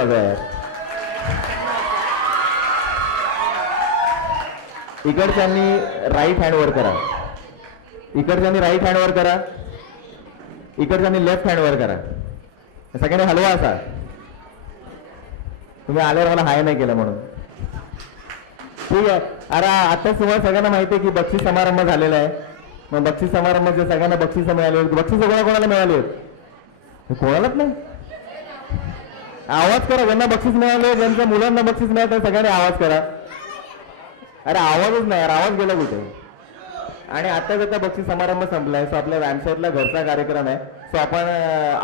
वाजवा यार. इकडच्यांनी right hand वर करा, इकडच्यांनी राईट हँड वर करा, इकडच्यांनी लेफ्ट हँड वर करा. सगळ्यांनी हलवा असा. तुम्ही आल्यावर मला हाय नाही केलं म्हणून. ठीक आहे. अरे आताच तुम्हाला सगळ्यांना माहिती आहे की बक्षीस समारंभ झालेला आहे. मग बक्षीस समारंभाचे सगळ्यांना बक्षीस मिळाले आहेत. बक्षीस कोणाला मिळाले आहेत? कोणालाच नाही. आवाज करा. ज्यांना बक्षीस मिळाले, ज्यांच्या मुलांना बक्षीस मिळालं सगळ्यांनी आवाज करा. अरे आवाजच नाही यार, आवाज गेला कुठे. आणि आता जर बक्षीस समारंभ संपलाय, सो आपल्या व्यामशाळेतला घरचा कार्यक्रम आहे. सो आपण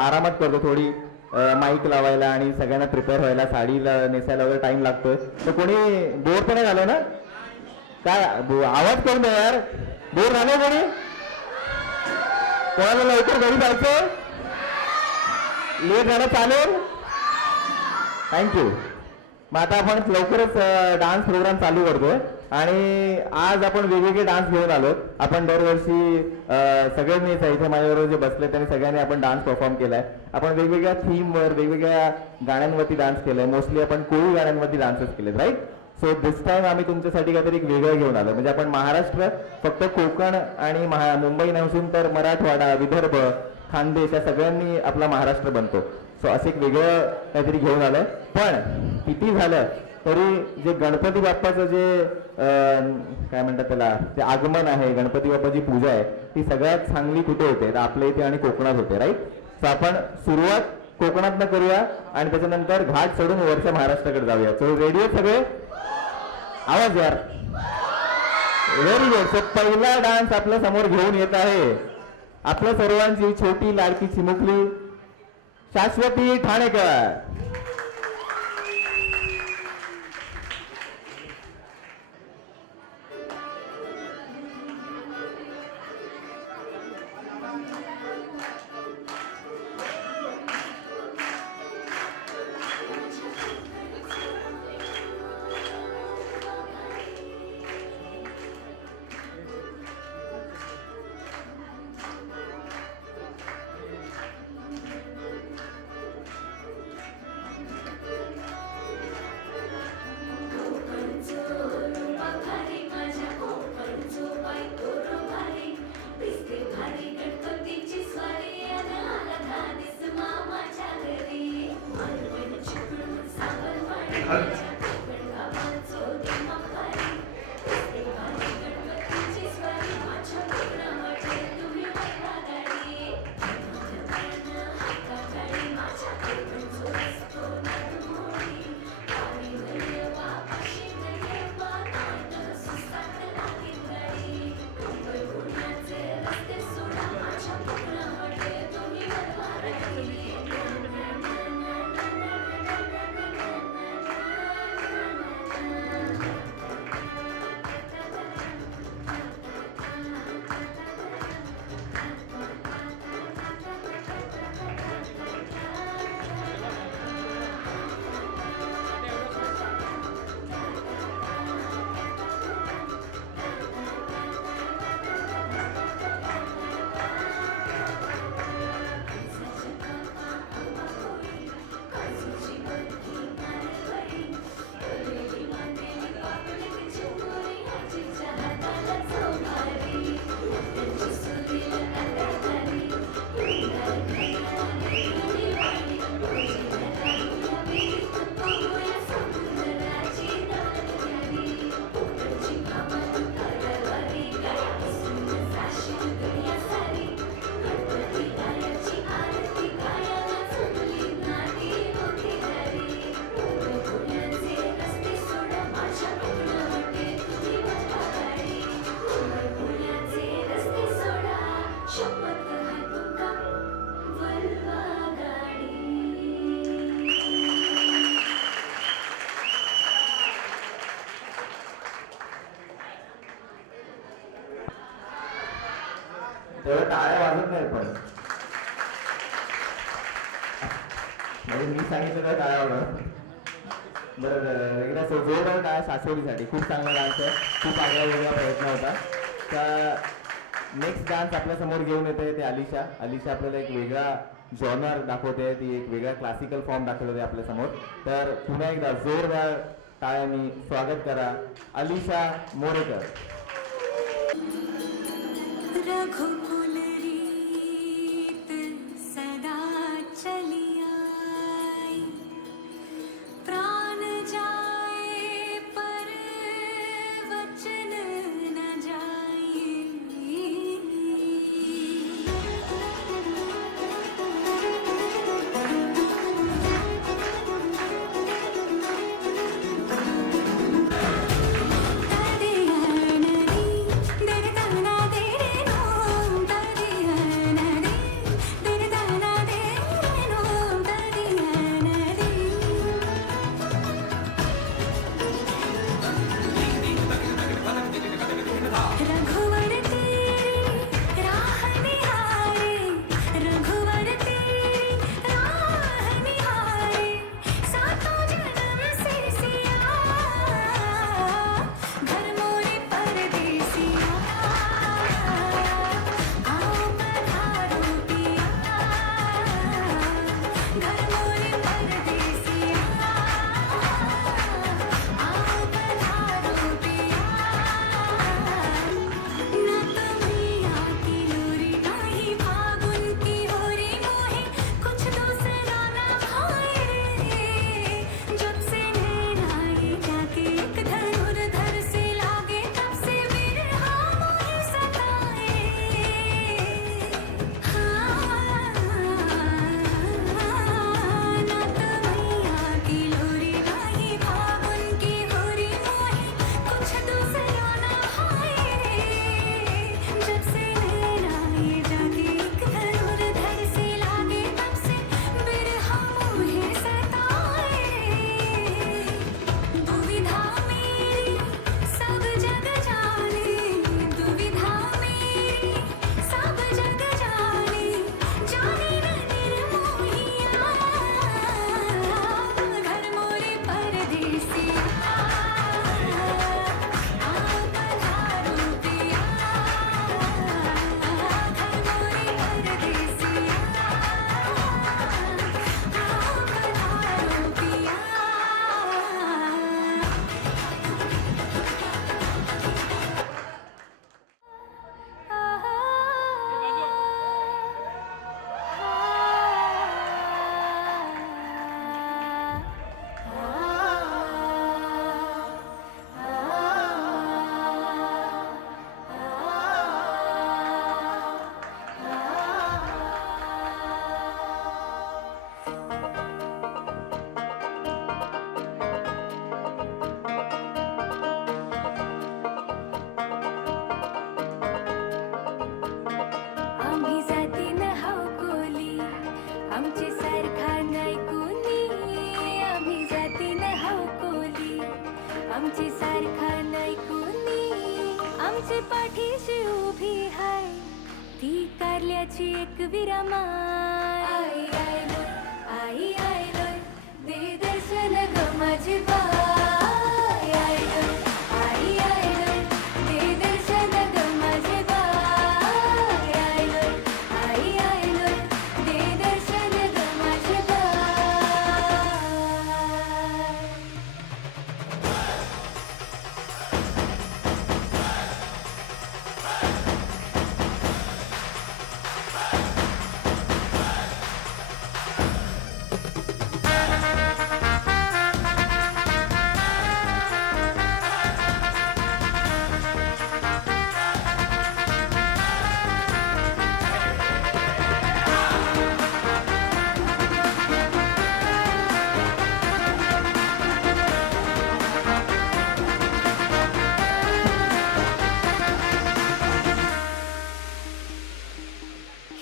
आरामात करतो. थोडी माईक लावायला आणि सगळ्यांना प्रिपेअर व्हायला, साडीला नेसायला वगैरे टाइम लागतोय. तर कोणी बोर पण नाही झालं ना? काय आवाज करून द्या यार. बोर झालं कोणी? कोणाला लवकर घरी जायचं? लेट झालं चालेल? थँक्यू. मग आता आपण लवकरच डान्स प्रोग्राम चालू करतोय आणि आज आपण वेगवेगळे डान्स घेऊन आलो. आपण दरवर्षी सगळ्यांनीच इथे माझ्याबरोबर जे बसले त्यांनी सगळ्यांनी आपण डान्स परफॉर्म केलाय. आपण वेगवेगळ्या थीमवर, वेगवेगळ्या गाण्यांवरती डान्स केलाय. मोस्टली आपण कोळी गाण्यांवरती डान्सेस केलेत, राईट? सो दिस टाइम आम्ही तुमच्यासाठी काहीतरी एक वेगळं घेऊन आलो. म्हणजे आपण महाराष्ट्र फक्त कोकण आणि मुंबई नसून तर मराठवाडा, विदर्भ, खानदेश या सगळ्यांनी आपला महाराष्ट्र बनतो. सो असं एक वेगळं काहीतरी घेऊन आलंय. पण किती झालं तरी जे गणपती बाप्पाचं जे काय म्हणतात त्याला, जे आगमन आहे, गणपती बाप्पाची पूजा आहे, ती सगळ्यात चांगली कुठे होते? तर आपल्या इथे आणि कोकणात होते, राईट? सो आपण सुरुवात कोकणातनं करूया आणि त्याच्यानंतर घाट सोडून वरच्या महाराष्ट्राकडे जाऊया. सो रेडी आहेत सगळे? आवाज यार. Very good. सो पहिला डान्स आपल्या समोर घेऊन येत आहे आपल्या सर्वांची छोटी लाडकी चिमुकली शाश्वती ठाणेकर. तेवढं टाळ्या वाजत नाही पण म्हणजे मी सांगितलं तर टाळ्या वाजत. बरं एकदा जोरदार टाळ्या सासवडीसाठी. खूप चांगला डान्स आहे, खूप आगळा वेगळा प्रयत्न होता. तर नेक्स्ट डान्स आपल्या समोर घेऊन येते ते अलिशा. अलिशा आपल्याला एक वेगळा जॉनर दाखवते ती एक वेगळा क्लासिकल फॉर्म दाखवते आपल्या समोर. तर पुन्हा एकदा जोरदार टाळ्यांनी स्वागत करा अलिशा मोरेकर. रघुकुल रीत सदा चली आई, प्राण जाए पर वचन न जाए. रघुवर तेरी राह निहारे, रघुवर तेरी राह निहारे, सातों जन्म से सिया, घर मोरे परदेसिया. आओ पधारो पिया, घर मोरे परदेसिया. आओ पधारो पिया. ना तुम्हिया की लोरी नाही फागुन की होरी मोहे, कुछ दूसरा ना भाए. जब से नैना ये जाके एक धनुर्धर से लागे, तब से बिरहा मोहे सताए. ना तुम्हिया की लोरी नाही फागुन की होरी मोहे, कुछ दूसरा ना भाए. जब से नैना ये जागे एक धनुर्धर से लागे, तब से बिरहा मोहे सताए. दुविधा मेरी सब जग जाने, दुविधा मेरी सब जग जाने, जाने न निर्मोहिया. घर मोरे परदेसिया, आओ पधारो पिया. घर मोरे परदेसिया, आओ पधारो पिया. आम्ही जाती न हाव कोली, आमची सारखा नाही कोणी. आम्ही जाती न हाव कोली, आमची सारखा नाही कोणी. आमची पाठीशी उभी हाय ती कारल्याची एक विरामाय. आई आयलोय, आई आयलोय, दे दर्शन ग माझी बाय. आयलोय, आई आयलोय, दे दर्शन ग माझे बाय. आयलोय, आई आयलोय, दे दर्शन ग माझे बाय.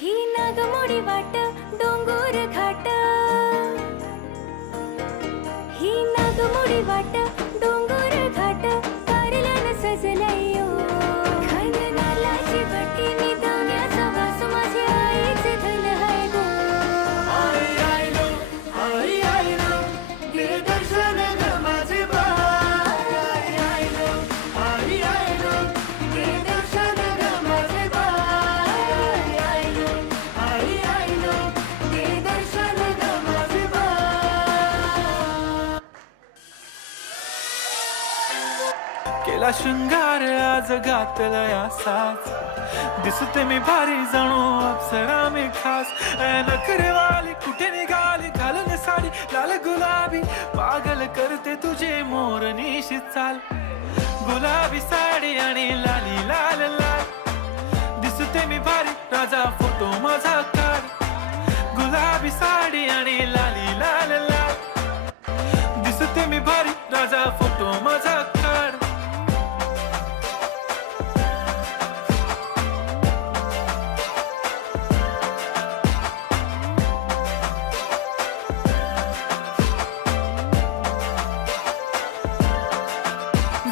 ही नागमोडी वाट डोंगर घाट, ही नागमोडी वाट डोंगर घाट, कारल्यान सजलयो. खननालाची वटी निदाण्याचा वास, माझे आईचे धन हाय गो. आई आयलो, आई आयलो, दे दर्शन ग माझे बाय. आई आयलो, आई आयलो, दे दर्शन ग माझे बाय. आई आयलो, आई आयलो, दे केला शृंगार आज घातला असाच दिसते मी भारी जाणू अप्सरा मी खास नखरेवाली कुठे निघाली घालून साडी लाल गुलाबी पागल करते तुझे मोरनीशी चाल गुलाबी साडी आणि लाली लाल लाल दिसते मी भारी राजा फोटो माझा काढ गुलाबी साडी आणि लाली लाल लाल दिसते मी भारी राजा फोटो माझा काढ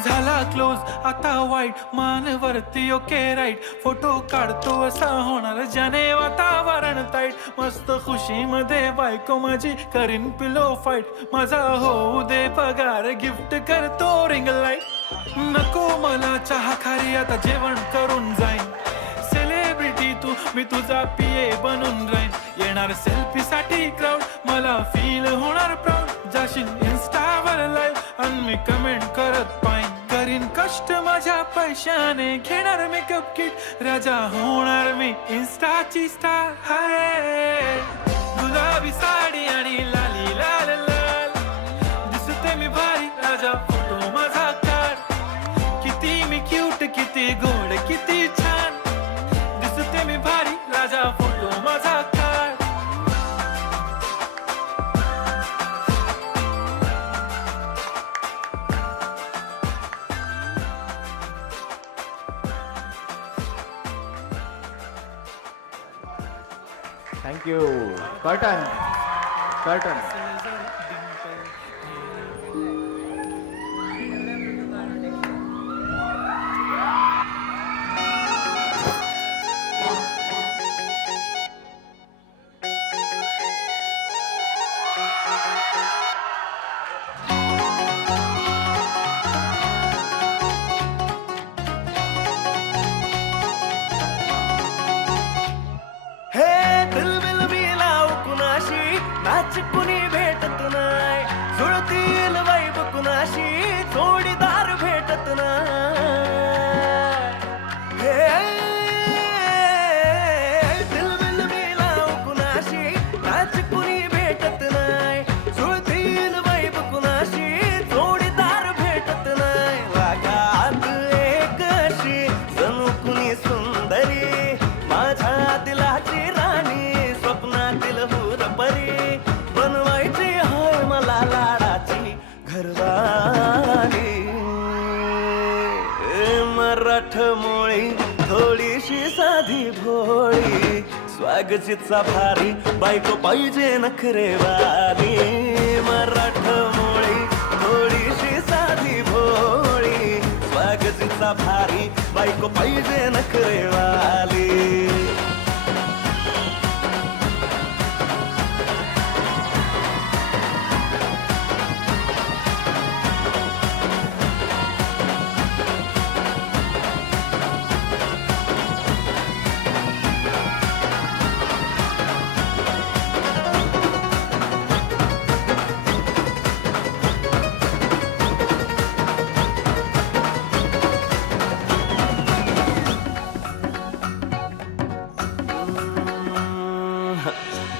झाला क्लोज आता वाईट मानवरती ओके राईट फोटो काढतो असा होणार ज्याने वातावरण ताईट मस्त खुशी मध्ये बायको माझी करीन पिलो फाईट माझा होऊ दे पगार गिफ्ट करतो रिंग लाईट नको मला चहा खारी आता जेवण करून जाईन सेलिब्रिटी तू मी तुझा पिये बनून राहीन येणार सेल्फी साठी क्राऊड मला फील होणार प्राऊड जाशील इन्स्टावर लाईव्ह आणि मी कमेंट करत पाहिन करीन कष्ट माझ्या पैशाने घेणार मेकअप किट राजा होणार मी इन्स्टाची स्टार हाय गुलाबी साडी आणि लाली लाल लाल दिसते मी भारी राजा फोटो माझा काढ किती मी क्यूट किती गोड किती छान दिसते मी भारी राजा फोटो माझा काढ थँक्यू कर्टन कर्टन नाच कुणी भेटत नाय जुळतील वाईब कुणाशी जोडीदार भेटत नाय दिलबिल मिलाव कुणाशी नाच कुणी भेटत नाय जुळतील वाईब कुणाशी जोडीदार भेटत नाय वागात एक अशी जणू कुणी सुंदरी माझ्या दिलाची राणी स्वप्नातील हुरपरी मराठमोळी थोडीशी साधी भोळी स्वागतीचा भारी बायको पाहिजे नखरेवाली मराठमोळी थोडीशी साधी भोळी स्वागतीचा भारी बायको पाहिजे नखरेवाली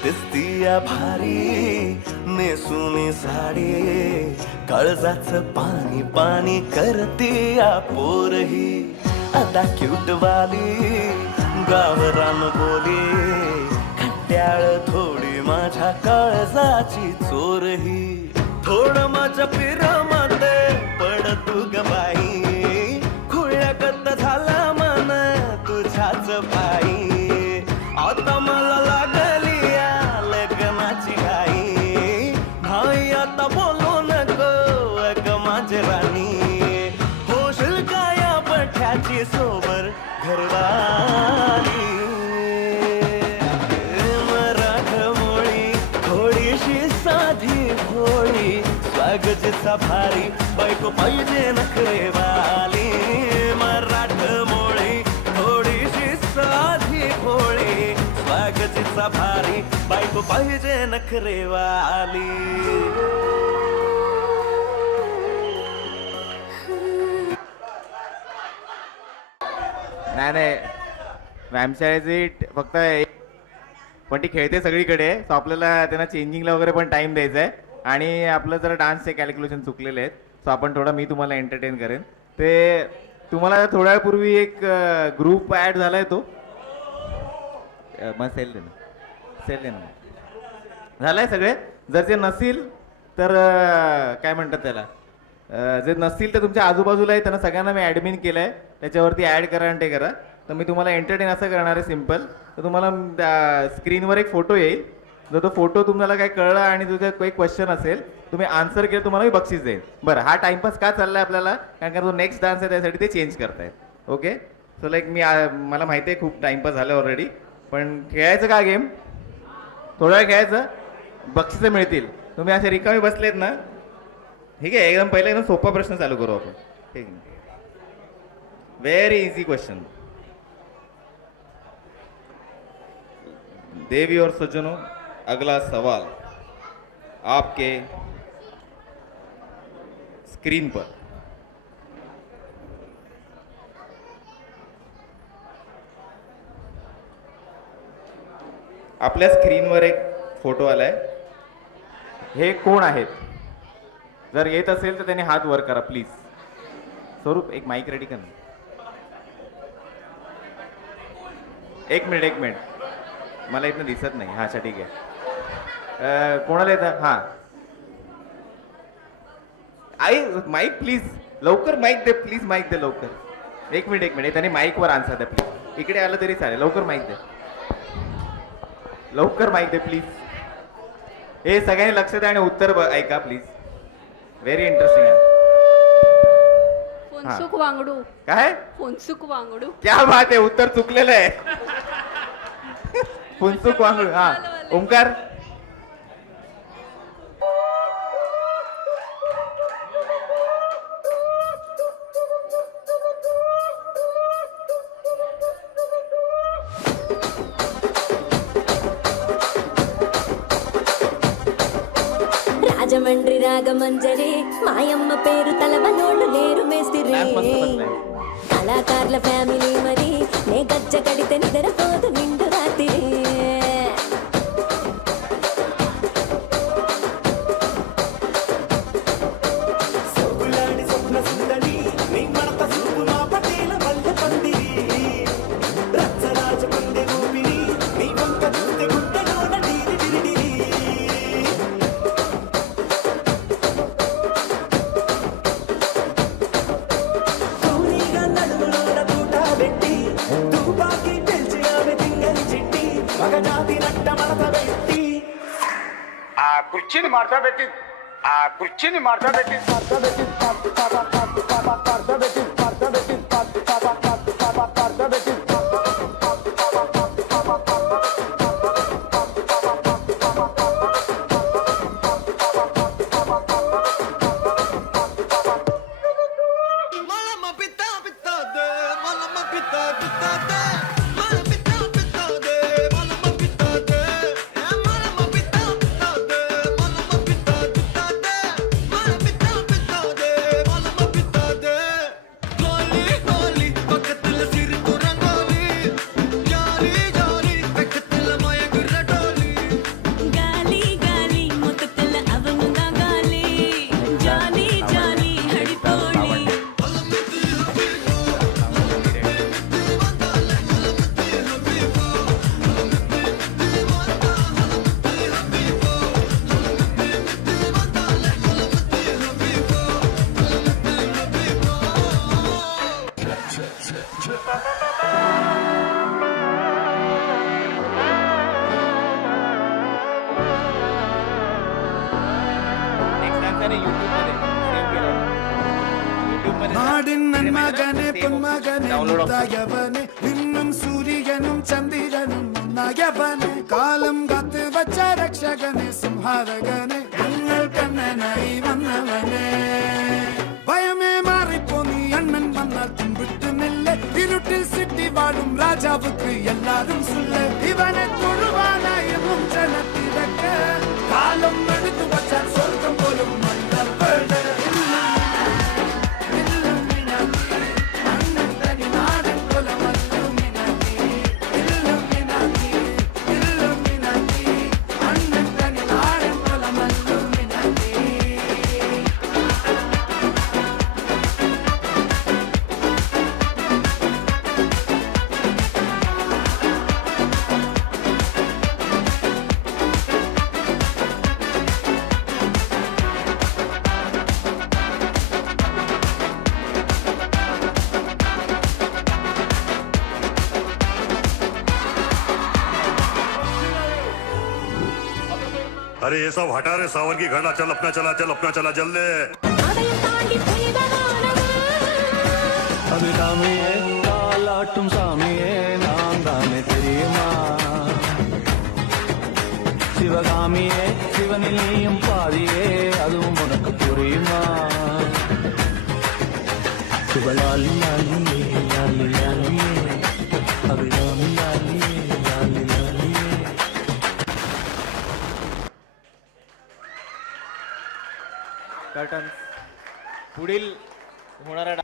दिसतीया भारी नेसुनी साडी काळजाच पाणी पाणी करतीया पोरही आता क्यूट वाली गावरान बोली खट्याळ थोडी माझ्या काळजाची चोरही थोडं माझ्या पिरामध्ये पड तू ग बाई खुळ्यागत झाला मन तुझ्याच पायी आता मला लागली या लग्नाची घाई भाई आता बोलू नको अग माझी राणी होशील का या पठ्याची सोबर घरवाली मराठमोळी थोडीशी साधी भोळी स्वागतीचा भारी बायको पाहिजे नखरेवाली मराठमोळी थोडीशी साधी भोळी स्वागतीचा भारी बायको पाहिजे नखरेवाली नाही नाही व्यायामशाळेची फक्त पण ती खेळते सगळीकडे, सो आपल्याला त्यांना चेंजिंगला वगैरे पण टाइम द्यायचा आहे. आणि आपलं जर डान्सचे कॅल्क्युलेशन चुकलेले आहेत, सो आपण थोडा मी तुम्हाला एंटरटेन करेन. ते तुम्हाला थोड्या वेळपूर्वी एक ग्रुप ॲड झाला आहे, तो मग सेल दे ना झालं आहे सगळे. जर ते नसेल तर काय म्हणतात त्याला, जे नसतील तर तुमच्या आजूबाजूला आहे त्यांना सगळ्यांना मी ॲडमिन केलं आहे, त्याच्यावरती ॲड करा आणि ते करा. तर मी तुम्हाला एंटरटेन असं करणार आहे सिम्पल. तर तुम्हाला स्क्रीनवर एक फोटो येईल, जर तो फोटो तुम्हाला काय कळला आणि तुझा काही क्वेश्चन असेल तुम्ही आन्सर केलं तुम्हाला मी बक्षीस देईन. बरं, हा टाइमपास का चाललाय आपल्याला, कारण का जो नेक्स्ट डान्स आहे त्यासाठी ते चेंज करतायत. ओके, सो लाईक मला माहिती आहे खूप टाइमपास झालं ऑलरेडी, पण खेळायचं का गेम, थोडा वेळ खेळायचं, बक्षिसं मिळतील. तुम्ही असे रिकामे बसलेत ना, ठीक आहे. एकदम पहिला एकदम सोपा प्रश्न चालू करू आपण. ठीक आहे, व्हेरी इझी क्वेश्चन. देवी और सज्जनों, अगला सवाल आपके स्क्रीन पर. आपल्या स्क्रीनवर एक फोटो आलाय. हे कोण आहेत? जर येत असेल तर त्यांनी हात वर करा प्लीज. स्वरूप एक माईक रेडी कर. एक मिनिट मला इथनं दिसत नाही. हा अच्छा ठीक आहे. कोणाला येतं? हा आई माईक प्लीज, लवकर माईक दे प्लीज, माईक दे लवकर. एक मिनिट त्यांनी माईकवर आन्सर द्या प्लीज. इकडे आलं तरी चालेल, लवकर माईक दे, लवकर माईक दे प्लीज. हे सगळ्यांनी लक्ष द्या आणि उत्तर ऐका प्लीज. व्हेरी इंटरेस्टिंग आहे. फोनसुक वांगडू. काय? फोनसुक वांगडू. क्या बात आहे, उत्तर चुकलेलं आहे. फुनसुक वांगडू. हा ओंकार. రాజమండ్రి రాగమంజరి మాయమ్మ పేరు తలవనోళ్ళు లేరు మేస్తిరి కళాకారుల ఫ్యామిలీ మరి నే గజ్జ కడితే నిద్రపోదు నిండు రాత్రి సొగులాడి స్వప్న సుందరి నీ మడత చూపు మా పటేల వల్ల పందిరి రచ్చరాజ పందె గోపిని నీ వంక చూస్తే గుట్టలోన డీరి డిరిడిరి తూనీగా నడుములోన తూట పెట్టి తుపాకి పెంచి ఆమె తింగని చిట్టి మగజాతి నట్ట మడత పెట్టి ఆ కుర్చీని మార్చబెట్టి Malama pitta pitta de, malama pitta pitta de, malama pitta pitta de, malama pitta de, malama pitta pitta de, malama pitta pitta de, malama pitta pitta de, malama pitta de. Goli goli, pakatla sir kurangoli, jari jari, pakatla maya gurratoli. गाली गाली मुततल अवनुदा गाली जानी जानी हड़तोली നാടിൻ നന്മകനെ പൊന്മകനെ Download of- മുത്തായവനെ നിന്നും സൂര്യനും ചന്ദ്രനും ഒന്നായവനെ കാലം കാത്ത് വച്ച രക്ഷകനെ സംഹാരകനെ ഞങ്ങൾ കണ്ണനായി വന്നവനെ ഭയമേ മാറിപ്പോ നീ അണ്ണൻ വന്നാൽ തുമ്പിട്ട് നില്ല ഇരുട്ടിൽ സിറ്റി വാഴും രാജാവുക്ക് എല്ലാരും സുല്ല ഇവനെ തൊഴുവാനായി എന്നും ജനത്തിരക്ക് കാലം എടുത്തു വച്ചാൽ സ്വർഗം പോലും മണ്ടൽ വീട് ഇല്ല. ഇല്ല മിനാത്തി, അണ്ണൻ തനി നാടൻ കുലമല്ല अरे ये सब हटा रे सावर की घड़ा, चल अपना चला, चल अपना चला, जल्दी। അഭിരാമിയെ കാലാട്ടും സാമിയെ നാം താനെ തെരിയുമാ ശിവകാമിയെ ശിവനിൽ നീയും പാതിയെ അതും ഉനക്ക് പുരിയുമാ ശിവലാലി ലാലിയേ ലാലി ലാലിയേ അഭിരാമി ലാലിയേ ലാലി ലാലിയേ. कर्टन्स पुढील होणारा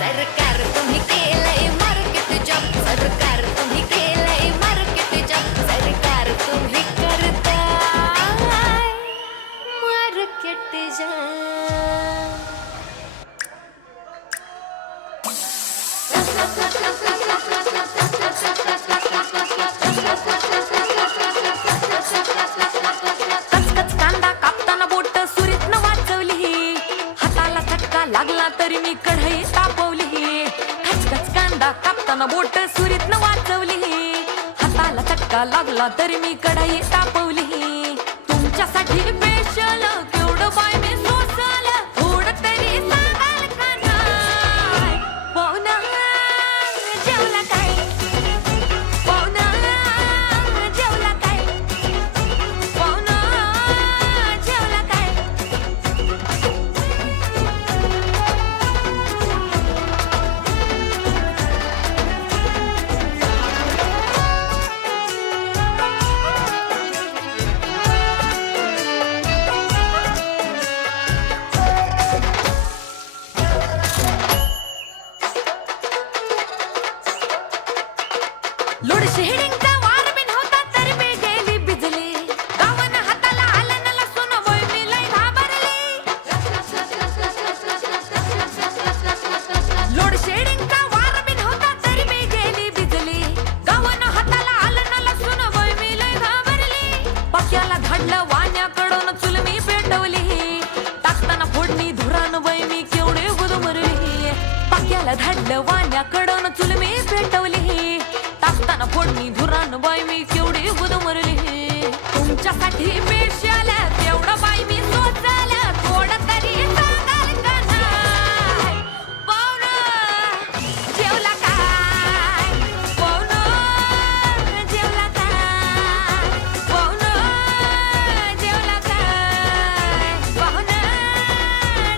सरकार तुम्ही केलंय मार्केट जॉब, सरकार तुम्ही केलंय मार्केट जॉब, सरकार तुम्ही करताय मार्केट जॉब. चटका लागला तरी मी कढई तापवली खचखच कांदा कापताना बोट सुरीतनं वाचवली हाताला चटका लागला तरी मी कढई तापवली तुमच्यासाठी स्पेशल केवढं बाय मी सोसल थोडं तरी सांगाल का नाही पाहुणा जेवला काय पाहुणा जेवला काय पाहुणा जेवला काय लोड शेडिंगचा वार बिन होता तरी मी गेली बिजली गावन हाताला आलं न लसून वय मी लय घाबरली लोड शेडिंगचा वार बिन होता तरी मी गेली बिजली गावन हाताला आलं न लसून वय मी लय घाबरली पक्याला धाडलं वाण्याकडून चुल मी पेटवली टाकताना फोडणी धुरान वय मी केवढे गुदमरली पक्याला धाडलं वाण्याकडून चुल मी पेटवली टाकताना फोडणी धुरान बाई मी केवढी गुदमरली तुमच्यासाठी स्पेशल तेवढं बाई मी सोचल थोडं तरी सांगाल का नाही पाहुणा जेवला काय पाहुणा जेवला काय पाहुणा जेवला काय पाहुणा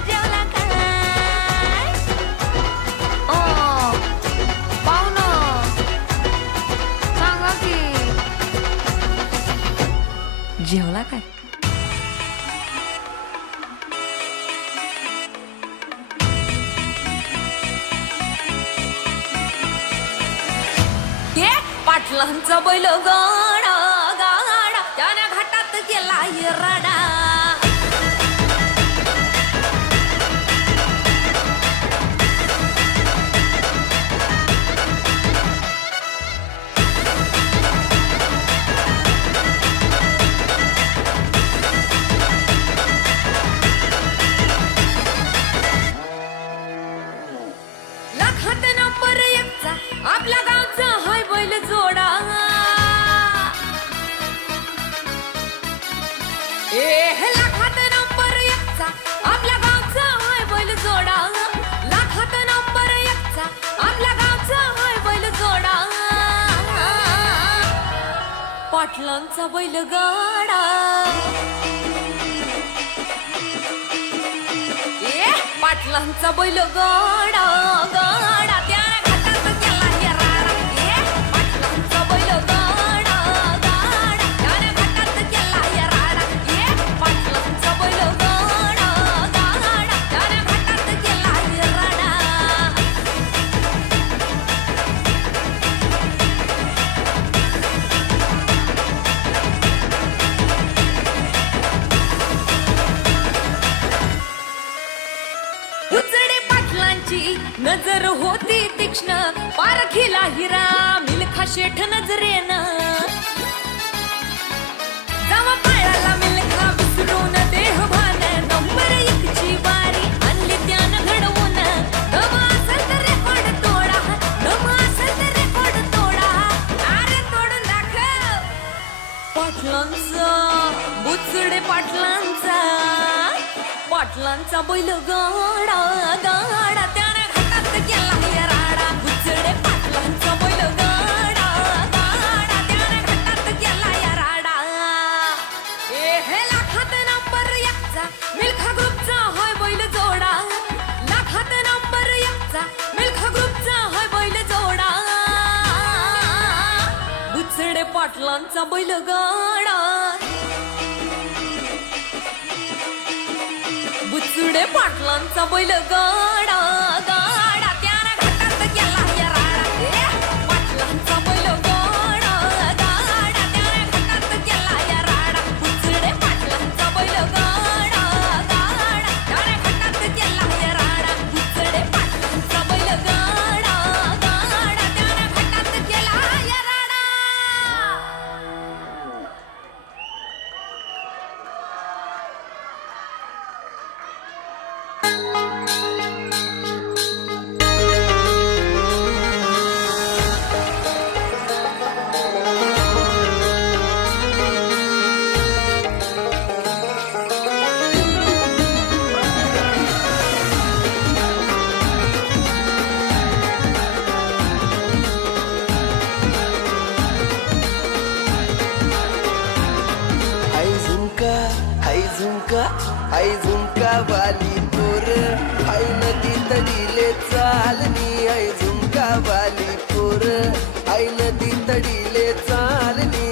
जेवला काय ओ पाहुणा सांगा की जेवला काय पाटलांचा बैल गाडा गाडा त्याने घाटात गेला राडा लाखात नंबर एकचा आपल्या गावचा हाय बैल जोडा हे लाखात नंबर एकचा आपल्या गावचा हाय बैल जोडा लाखात नंबर एकचा आपल्या गावचा हाय बैल जोडा पाटलांचा बैल गाडा पाटलांचा बैल गाडा गाडा त्याने घाटात गेला राडा पाटलांचा बैल गाडा गाडा त्याने घाटात गेला राडा पाटलांचा बैल गाडा गाडा त्याने घाटात गेला राडा उचडे पाटलांची नजर होती तीक्ष्ण पारखीला हिरा मिल्खा शेठ नजरेनं जावा पाळाला मिल्खा विसरून देह भान नंबर एकची बारी आणली त्यानं घडवून दम असेल तर रेकॉर्ड तोडा दम असेल तर रेकॉर्ड तोडा अरे तोडून दाखव पाटलांचा बुचडे पाटलांचा पाटलांचा बैल गाडा गाडा त्याने घाटात गेला राडा बुचडे पाटलांचा बैल गाडा गाडा त्याने घाटात गेला राडा हे लाखात नंबर एकचा मिल्खा ग्रुपचा हाय बैल जोडा लाखात नंबर एकचा मिल्खा ग्रुपचा हाय बैल जोडा बुचडे पाटलांचा बैल गाडा बुचडे पाटलांचा बैल गाडा गाडा त्याने घाटात गेला राडा पाटलांचा बैल गाडा गाडा त्याने घाटात गेला राडा बुचडे पाटलांचा बैल गाडा गाडा त्याने घाटात गेला राडा बुचडे पाटलांचा बैल गाडा गाडा त्याने घाटात गेला राडा चालनी आई झुमका वाली पोर आई नदी तडीले चालनी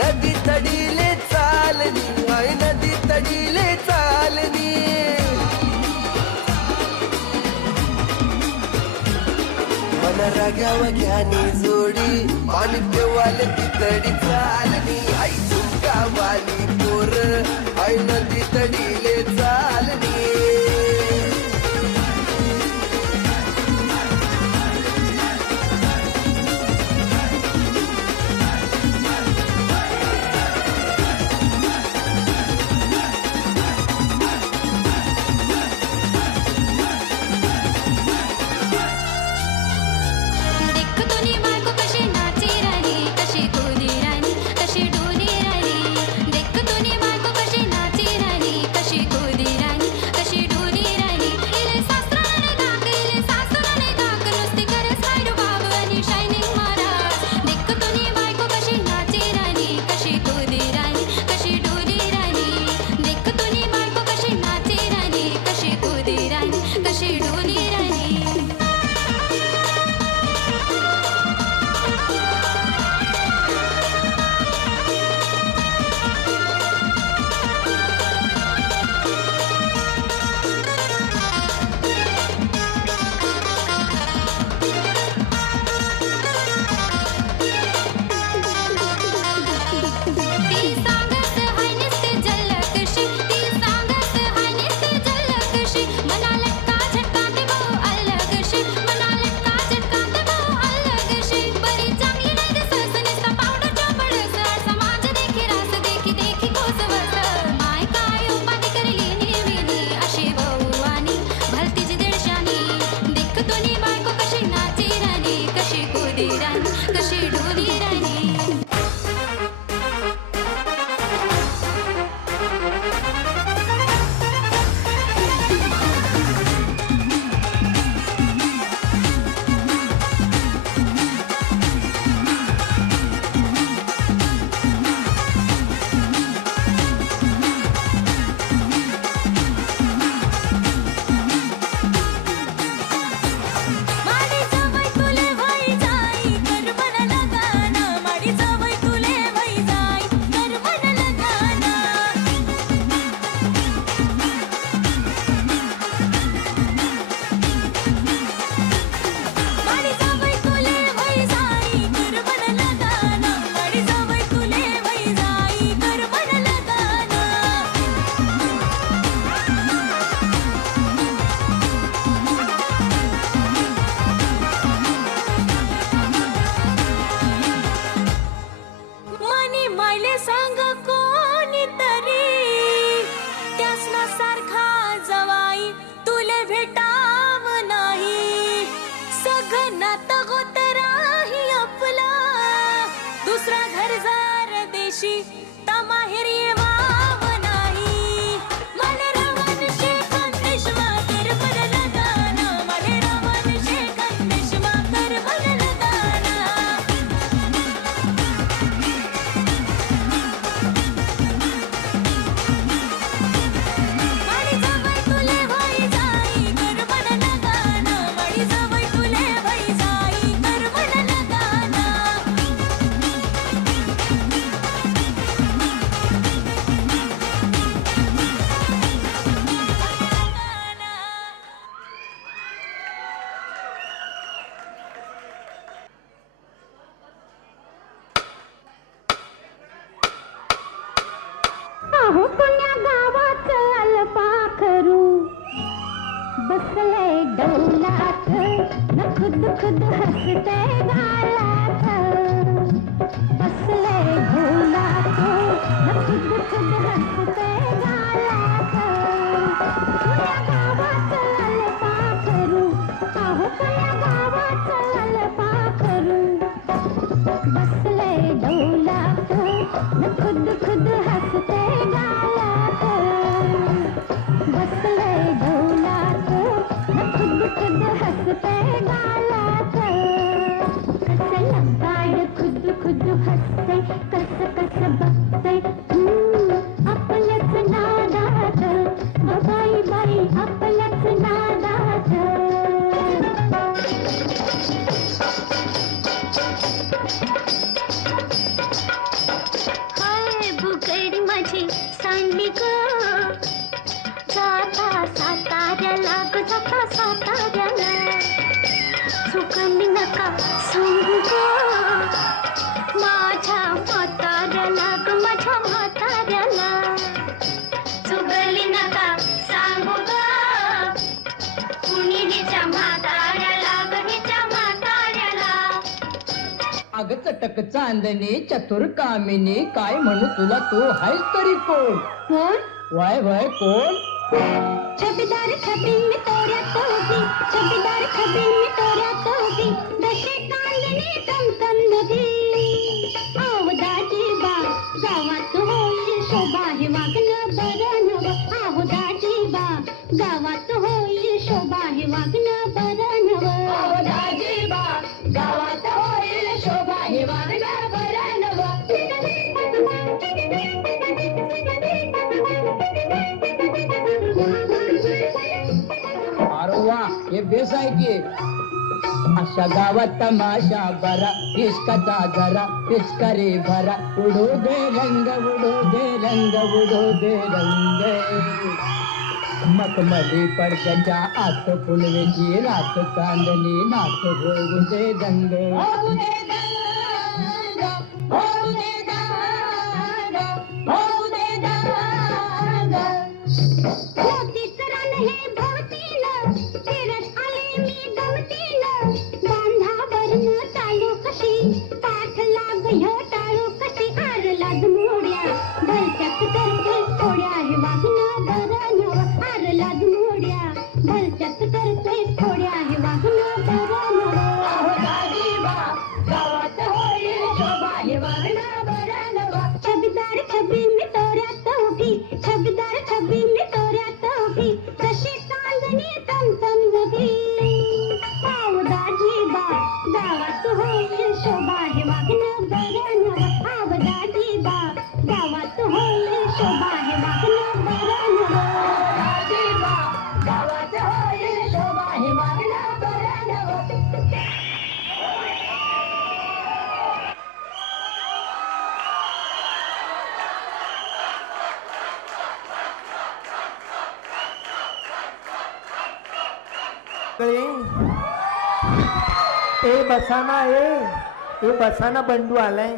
नदी तडीले चालनी आई नदी तडीले चालनी मन राग्यावर घ्यानी जोडी पाणी पेवाले तितडी चालनी आई झुमका वाली पोर आई नदी तडीले चालनी देख तुनी बायको कशी नाची राणी कशी कोली राणी कशी डोली राणी देख तुनी बायको कशी नाची राणी कशी कोली राणी कशी डोली राणी इले सासराने गाक नुसती करे साईड बाबू आणि शायनिंग महाराज देख तुनी बायको कशी नाची राणी कशी कोली राणी कशी डोली राणी देख तुनी बायको कशी नाची राणी कशी कोली राणी कशी डोली राणी ती सांगत हाय नुसते जलकशी ती सांगत हाय नुसते जलकशी मना लटका झटका ते भाऊ अलगशी मना लटका झटका ते भाऊ अलगशी बरी चांगली नाही दिसत नुसता पावडरच्या पडस समाज देखी रास देखी देखी कोसवत माय काय उपाधी करली नेहमी अशी भाऊ आणि भलतीची दीडशानी देख तुनी बायको कशी नाची राणी कशी कोदी राणी कशी डोली राणी माडी जवळ तुले वही जाई कर मन लगाना माडी जवळ तुले वही जाई कर मन लगाना माडी जवळ तुले वही जाई कर मन लगाना माडी जवळ तुले वही जाई कर मन लगाना मनी मायले सांग कोणीतरी त्यासना सारखा जवाई तुले भेटाव नाही सगळं नातं होत राही आपला दुसरा घरदार देशी तमाहेर येवाव नाही मला रावण शेखन देशमा कर मन लगाना मला रावण शेखन देशमा कर मन लगाना माडी जवळ तुले वही जाई कर मन लगाना माडी जवळ तुले वही जाई कर मन लगाना अहो पुण्या गावात अल्पाखरू बसले डौलात न खुद खुद हसते गालात बसले डौलात न खुद खुद हसते गालात पुण्या गावात अल्पाखरू अहो पुण्या गावात अल्पाखरू बसले डौलात न खुद खुद हसते गालात बसले डौलात न खुद खुद हसते गालात कसं लगाड खुद खुद हसते कस कस बघते सांडली ग जाता साताऱ्याला ग जाता साताऱ्याला चुकली नका सांगू ग माझ्या म्हाताऱ्याला ग माझ्या म्हाताऱ्याला चुकली नका सांगू ग कुणी हिच्या म्हाताऱ्याला ग हिच्या म्हाताऱ्याला अग चटक चांदणी चतुर कामिनी काय म्हणू तुला तू हायस तरी कोण कोण वय वय कोण छबीदार छबीन में तोऱ्या तोबी छबीदार छबीन में तोऱ्या तोबी दशे कांदने तमतम नदी आवदाची बा गावात होईल शोभा हे वागणं बरं नव आवदाची बा गावात होईल शोभा हे वागणं बरं नव आवदाची बा गावात होईल शोभा हे वागणं बरं नव अरे वा हे बेस आहे की अशा गावात तमाशा बरा इश्काचा जरा पिचकारी भरा उडू दे रंग उडू दे रंग उडू दे रंग मखमली पडद्याच्या आत फुलवेची रात चांदणी नाच होऊ दे दंग होऊ दे दंग होऊ दे दंग होऊ दे दंग मोतीच रान हे भोवतीनं फिरत आले मी गवतीनं बांधावरनं चालू कशी पाठ लाग ह्यो टाळू कशी आर लाग मोड्या भलत्यात करतोय थोड्या हे वागणं बरं नव आर लाग मोड्या भलत्यात करतोय थोड्या हे वागणं बरं नव अहो दाजीबा गावात होईल शोभा हे वागणं बरं नव छबीदार छबी में तोऱ्यात उभी छबीदार छबी में तोऱ्यात उभी कशी चांदणी तमतम नदी आवदाजी बा गावात होईल शोभा हे वागणं बरं नव आवदाजी बा गावात होईल शोभा हे वागणं बरं नव दाजीबा गावात होईल शोभा हे वागणं बरं नव ए बसाना ए बसाना बंडू आलाय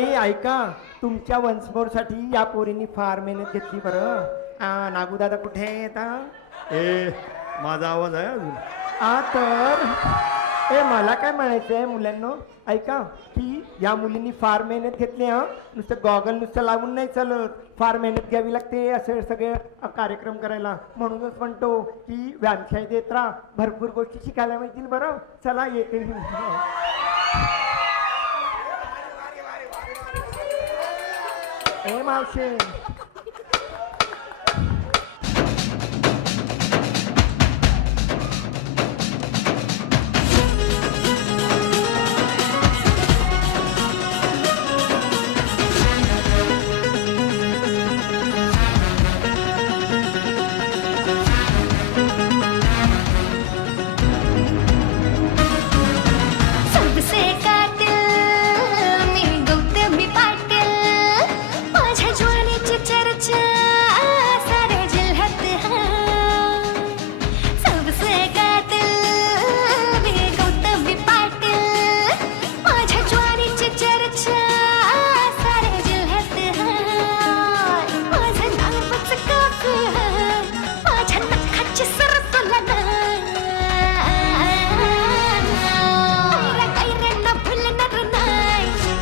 ए ऐका तुमच्या वन्समोरसाठी या पोरींनी फार मेहनत घेतली बरं नागू दादा कुठे आहेत ए माझा आवाज आहे अजून तर ए मला काय म्हणायचं आहे मुलांना ऐका की या मुलींनी फार मेहनत घेतली नुसतं गॉगल नुसतं लावून नाही चालत फार मेहनत घ्यावी लागते असे सगळे कार्यक्रम करायला म्हणूनच म्हणतो की व्यायामशाळेत येत राहा भरपूर गोष्टी शिकायला मिळतील बरं चला येते ए मावशे सबसे कातिल मी गौतमी पाटील माझ्या ज्वारीची चर्चा साऱ्या जिल्ह्यात सबसे कातिल मी गौतमी पाटील माझ्या ज्वारीची चर्चा साऱ्या जिल्ह्यात माझं नावच काकू माझ्या नखाची सर तुला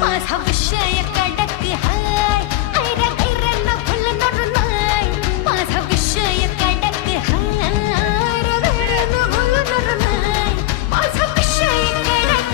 माझा विषय कडक हाय ऐरा गैरांना फुलणार नाही माझा विषय कडक हाय गैरांना फुलणार नाही माझा विषय कडक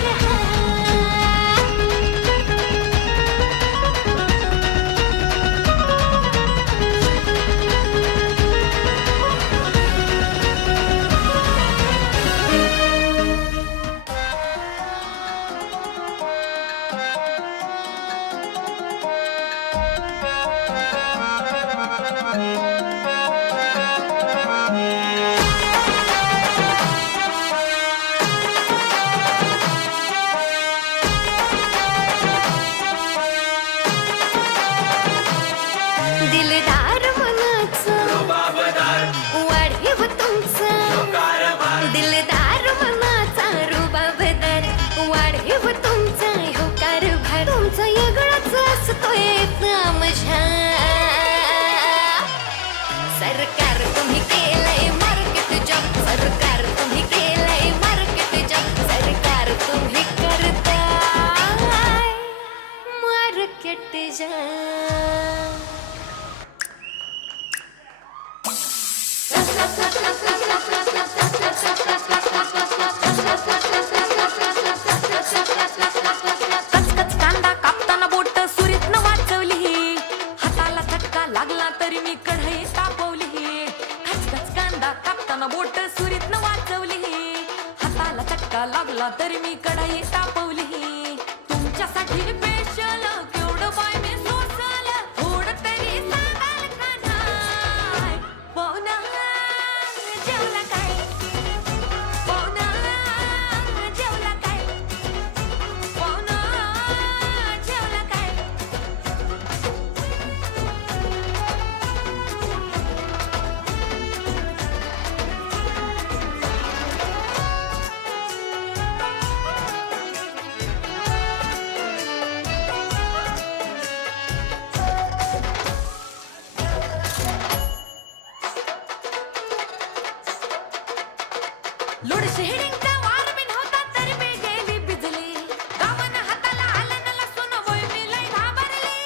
दिल सरकार तुम्ही केलंय मार्केट जॉब सरकार तुम्ही केलंय मार्केट जॉब सरकार तुम्ही करताय मार्केट जॉब कचकच कांदा कापताना बोट सुरीत न वाचवली हाताला चटका लागला तरी मी कढई तापवली कचकच कांदा कापताना बोट सुरीत न वाचवली हाताला चटका लागला तरी मी कढई तापवली तुमच्यासाठी स्पेशल केवढं बाय मी सोसल थोडं तरी सांगाल का नाय पाहुणा जेवला काय पाहुणा जेवला काय पाहुणा जेवला काय लोड शेडिंगचा वार बिन होता तरी मी गेली बिजली गावन हाताला आलं न लसून वय मी लय घाबरली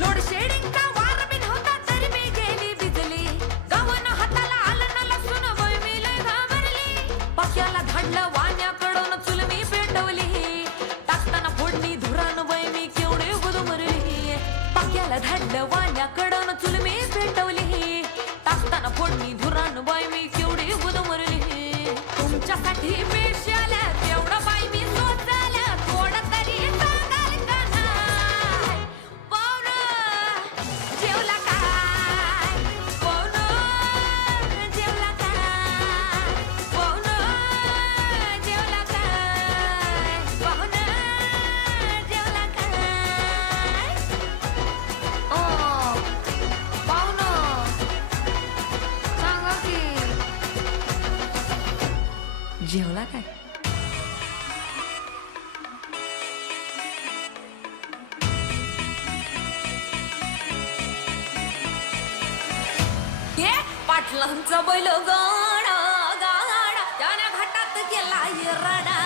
लोड शेडिंगचा वार बिन होता तरी मी गेली बिजली गावन हाताला आलं न लसून वय मी लय घाबरली पक्याला धाडलं वाण्याकडून चुल मी पेटवली टाकताना फोडणी धुरान वय मी केवढे गुदमरली पक्याला धाडलं वाण्याकडून चुल मी पेटवली टाकताना फोडणी धुरान बाई मी केवढी गुदमरली तुमच्यासाठी पेशाल तेवढं बाई मी सोचाल थोडं तरी सांगाल का नाय पाहुणं जेवला काय पाहुणं जेवला काय पाहुणं जेवला काय पाहुणं जेवला काय ओ पाहुणं सांगा की जेवला काय ये पाटलांचा बैल गाडा गाडा त्याने घाटात गेला रडा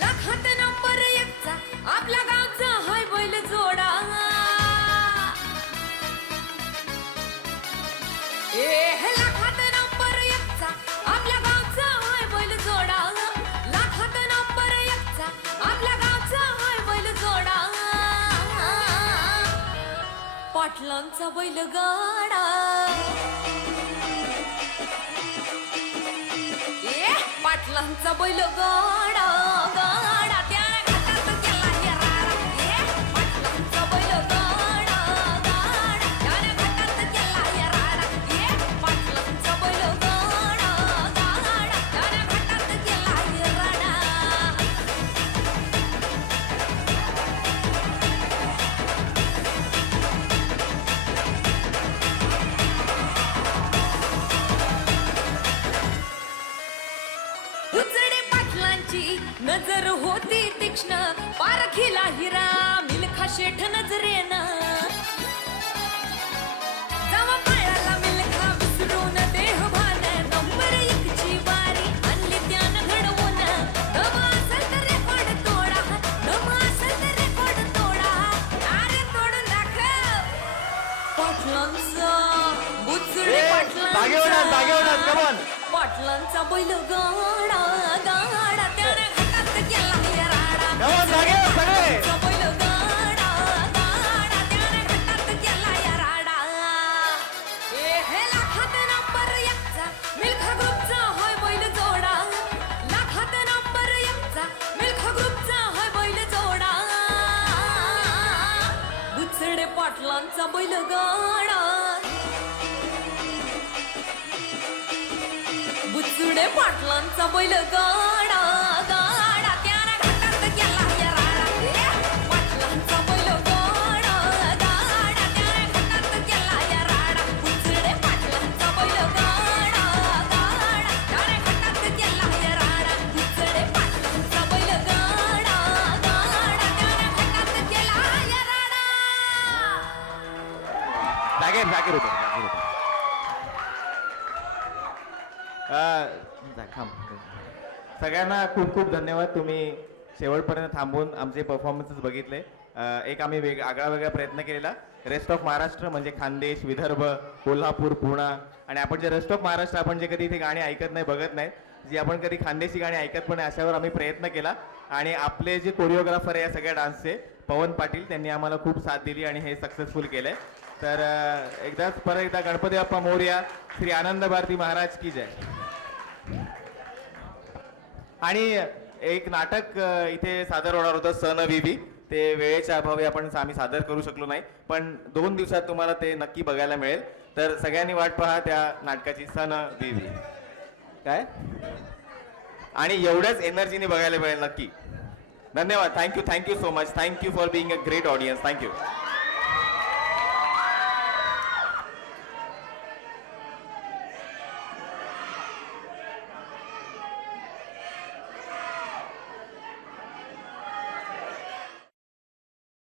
लाखात नंबर एकचा आपल्या गावचा हाय बैल जोडा हे लाखात नंबर एकचा आपल्या गावचा हाय बैल जोडा लाखात नंबर एकचा आपल्या गावचा हाय बैल जोडा पाटलांचा बैल गाडा पाटलांचा बैल गाडा गाडा त्याने घाटात गेला राडा पाटलांचा बैल गाडा गाडा त्याने घाटात गेला राडा पाटलांचा बैल गाडा गाडा त्याने घाटात गेला राडा उचडे पाटलांची नजर होती तीक्ष्ण पारखीला हिरा मिल्खा शेठ नजरेनं जावा पायाला मिल्खा विसरून देह भान नंबर एकची वारी आणली त्यानं घडवून दम असेल तर रेकॉर्ड तोडा दम असेल तर रेकॉर्ड तोडा अरे तोडून दाखव पाटलांचा उचडे पाटलांचा पाटलांचा बैल गाडा गाडा त्याने घाटात गेला राडा पाटलांचा बैल गाडा गाडा त्याने घाटात गेला राडा हे लाखात नंबर एकचा मिल्खा ग्रुपचा हाय बैल जोडा लाखात नंबर एकचा मिल्खा ग्रुपचा हाय बैल जोडा बुचडे पाटलांचा बैल गाडा बुचडे पाटलांचा बैल गाडा गाडा त्याने सगळ्यांना खूप खूप धन्यवाद. तुम्ही शेवटपर्यंत थांबून आमचे परफॉर्मन्सेस बघितले. एक आम्ही आगळा वेगळा प्रयत्न केलेला. रेस्ट ऑफ महाराष्ट्र म्हणजे खानदेश, विदर्भ, कोल्हापूर, पुणा आणि आपण जे रेस्ट ऑफ महाराष्ट्र आपण जे कधी इथे गाणी ऐकत नाही, बघत नाही, जी आपण कधी खानदेशी गाणी ऐकत पण नाही, अशावर आम्ही प्रयत्न केला. आणि आपले जे कोरिओग्राफर आहे या सगळ्या डान्सचे, पवन पाटील, त्यांनी आम्हाला खूप साथ दिली आणि हे सक्सेसफुल केलंय. तर परत एकदा गणपती बाप्पा मोरया, श्री आनंद भारती महाराज की जय. आणि एक नाटक इथे सादर होणार होतं, सन विवी. ते वेळेच्या अभावी आम्ही सादर करू शकलो नाही, पण 2 दिवसात तुम्हाला ते नक्की बघायला मिळेल. तर सगळ्यांनी वाट पहा त्या नाटकाची, सन विवी. काय आणि एवढ्याच एनर्जीने बघायला मिळेल नक्की. धन्यवाद. Thank you so much. Thank you for being a great audience. Thank you.